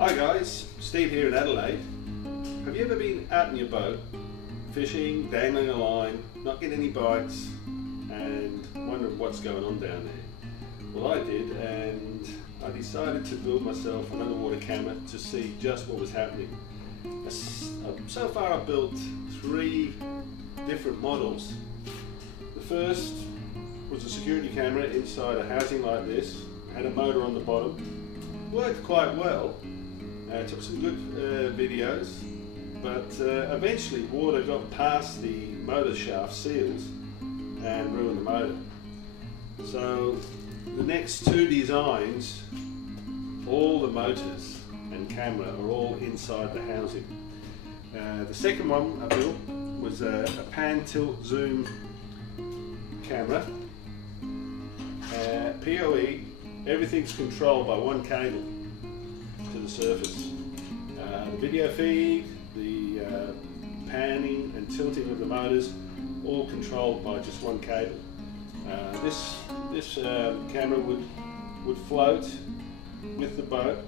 Hi guys, Steve here in Adelaide. Have you ever been out in your boat, fishing, dangling a line, not getting any bites, and wondering what's going on down there? Well, I did, and I decided to build myself an underwater camera to see just what was happening. So far I've built 3 different models. The first was a security camera inside a housing like this, had a motor on the bottom, worked quite well. Took some good videos, but eventually water got past the motor shaft seals and ruined the motor. So the next 2 designs, all the motors and camera are all inside the housing. The second one I built was a pan tilt zoom camera, PoE, everything's controlled by one cable to the surface. The video feed, the panning and tilting of the motors, all controlled by just one cable. This camera would float with the boat,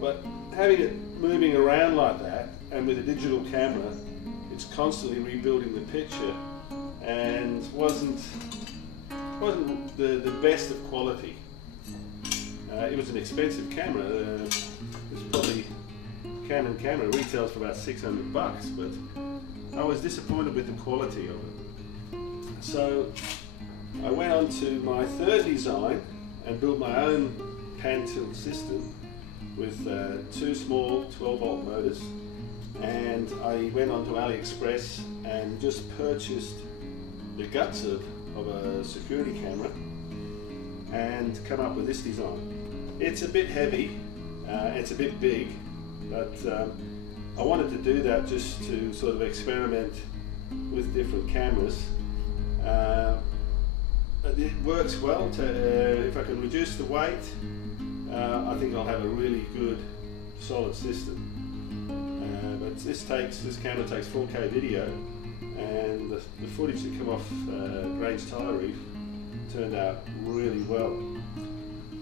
but having it moving around like that, and with a digital camera, it's constantly rebuilding the picture, and wasn't the best of quality. It was an expensive camera. It's probably Canon camera retails for about $600, but I was disappointed with the quality of it. So I went on to my third design and built my own pan tilt system with 2 small 12-volt motors, and I went on to AliExpress and just purchased the guts of a security camera and come up with this design. It's a bit heavy, it's a bit big, but I wanted to do that just to sort of experiment with different cameras. It works well. If I can reduce the weight, I think I'll have a really good solid system. But this camera takes 4K video, and the footage that come off Grange Tire Reef turned out really well.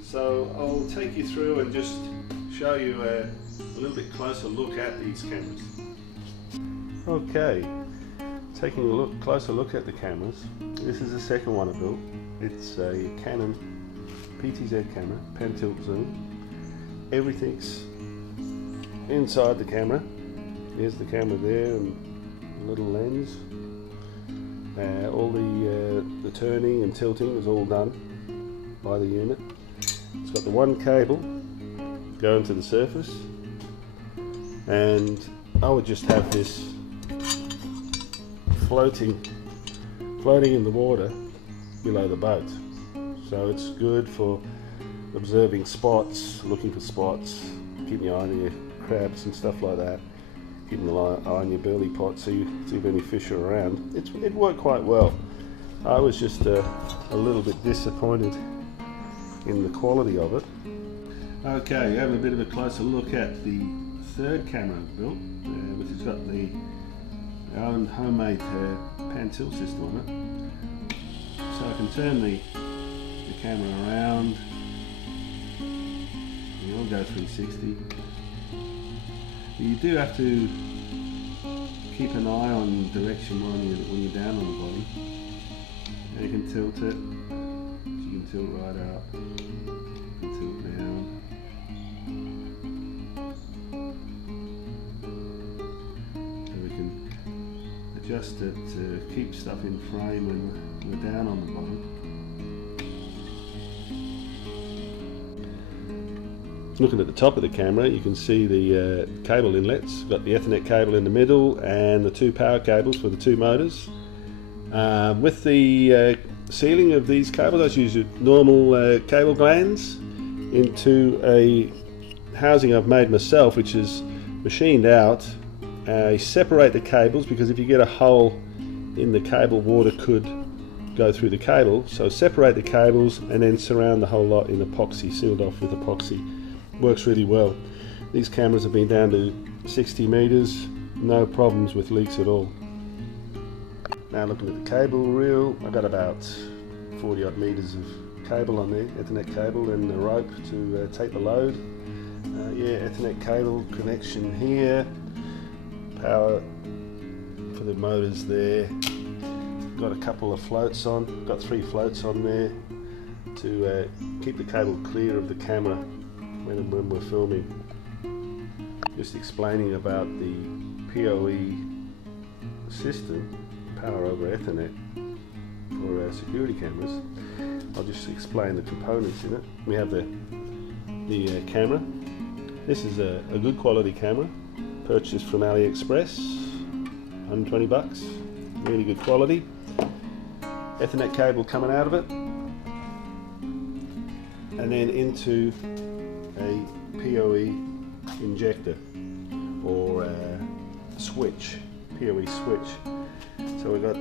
So I'll take you through and just show you a little bit closer look at these cameras. Okay, taking a closer look at the cameras. This is the second one I built. It's a Canon PTZ camera, pan tilt zoom. Everything's inside the camera. There's the camera there and a little lens. All the turning and tilting is all done by the unit. It's got the one cable going to the surface, and I would just have this floating in the water below the boat. So it's good for observing spots, looking for spots, keeping your eye on your crabs and stuff like that, keeping an eye on your burley pot, see if any fish are around. It worked quite well. I was just a little bit disappointed in the quality of it. Okay, having a bit of a closer look at the third camera I've built, which has got our own homemade pan tilt system on it. So I can turn the camera around, it'll go 360. You do have to keep an eye on direction when you're down on the bottom. And you can tilt it, you can tilt right up, you can tilt down. And we can adjust it to keep stuff in frame when we're down on the bottom. Looking at the top of the camera, you can see the cable inlets. We've got the Ethernet cable in the middle and the 2 power cables for the 2 motors. With the sealing of these cables, I just use normal cable glands into a housing I've made myself, which is machined out. I separate the cables because if you get a hole in the cable, water could go through the cable. So separate the cables and then surround the whole lot in epoxy, sealed off with epoxy. Works really well. These cameras have been down to 60 meters, no problems with leaks at all. Now looking at the cable reel, I've got about 40 odd meters of cable on there, Ethernet cable, and the rope to take the load. Yeah, Ethernet cable connection here, power for the motors there. Got a couple of floats on, got 3 floats on there to keep the cable clear of the camera when we're filming. Just explaining about the PoE system, power over Ethernet, for security cameras. I'll just explain the components in it. We have the camera. This is a good quality camera, purchased from AliExpress, 120 bucks, really good quality. Ethernet cable coming out of it, and then into a PoE injector or switch, PoE switch. So we've got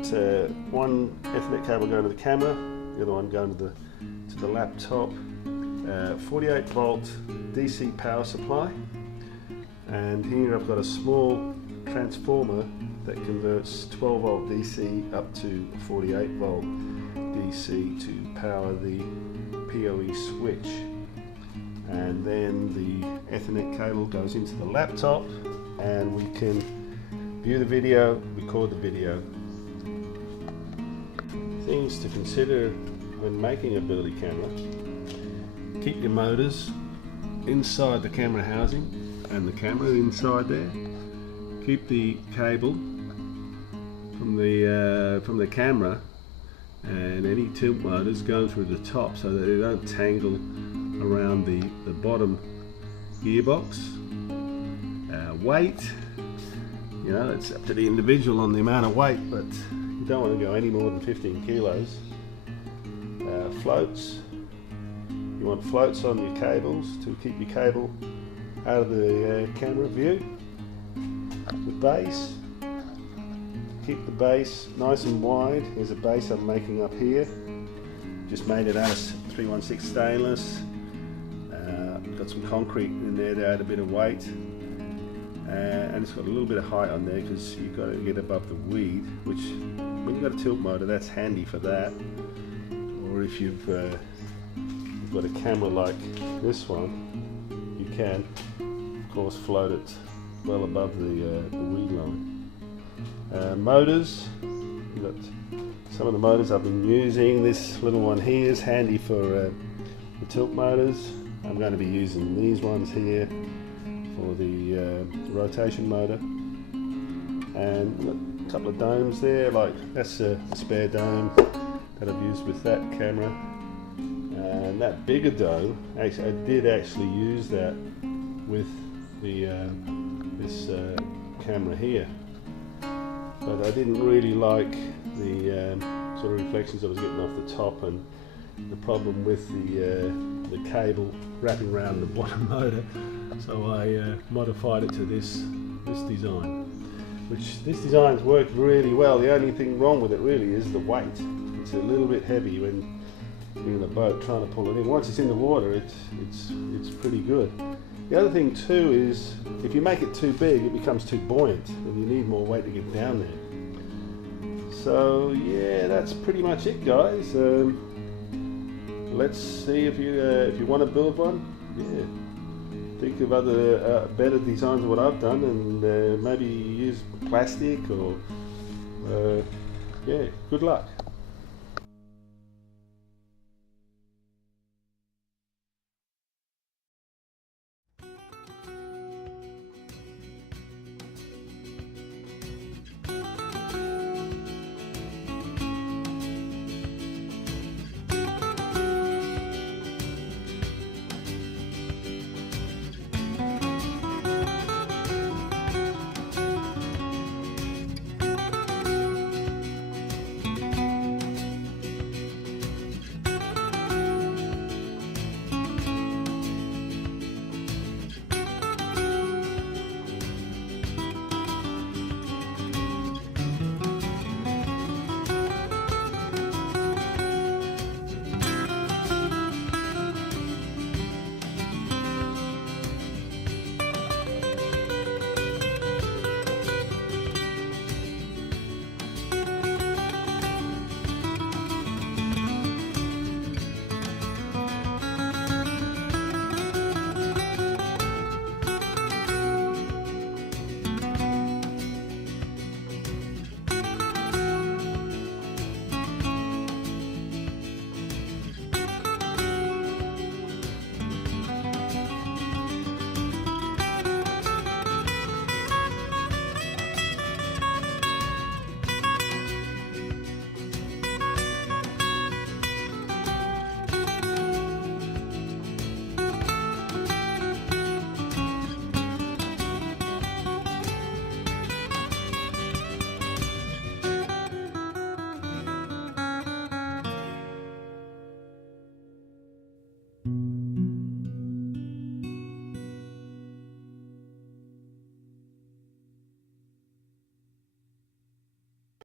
one Ethernet cable going to the camera, the other one going to the laptop. 48 volt DC power supply, and here I've got a small transformer that converts 12 volt DC up to 48 volt DC to power the PoE switch, and then the Ethernet cable goes into the laptop and we can view the video, record the video. Things to consider when making a build camera: keep your motors inside the camera housing and the camera inside there. Keep the cable from the camera and any tilt motors going through the top so that they don't tangle around the bottom gearbox. Weight, you know, it's up to the individual on the amount of weight, but you don't want to go any more than 15 kilos. Floats. You want floats on your cables to keep your cable out of the camera view. The base, keep the base nice and wide. Here's a base I'm making up here. Just made it out of 316 stainless. Got some concrete in there to add a bit of weight. And it's got a little bit of height on there because you've got to get above the weed, which when you've got a tilt motor, that's handy for that. Or if you've got a camera like this one, you can of course float it well above the weed line. Motors, you've got some of the motors I've been using. This little one here is handy for the tilt motors. I'm going to be using these ones here for the rotation motor, and a couple of domes there, like that's a spare dome that I've used with that camera. And that bigger dome, actually, I did actually use that with the this camera here, but I didn't really like the sort of reflections I was getting off the top, and the problem with the cable wrapping around the bottom motor. So I modified it to this design, which this design's worked really well. The only thing wrong with it really is the weight. It's a little bit heavy when you're in a boat trying to pull it in. Once it's in the water, it's pretty good. The other thing too is if you make it too big, it becomes too buoyant, and you need more weight to get down there. So yeah, that's pretty much it, guys. Let's see if you want to build one. Yeah. Think of other better designs of what I've done, and maybe use plastic or yeah, good luck.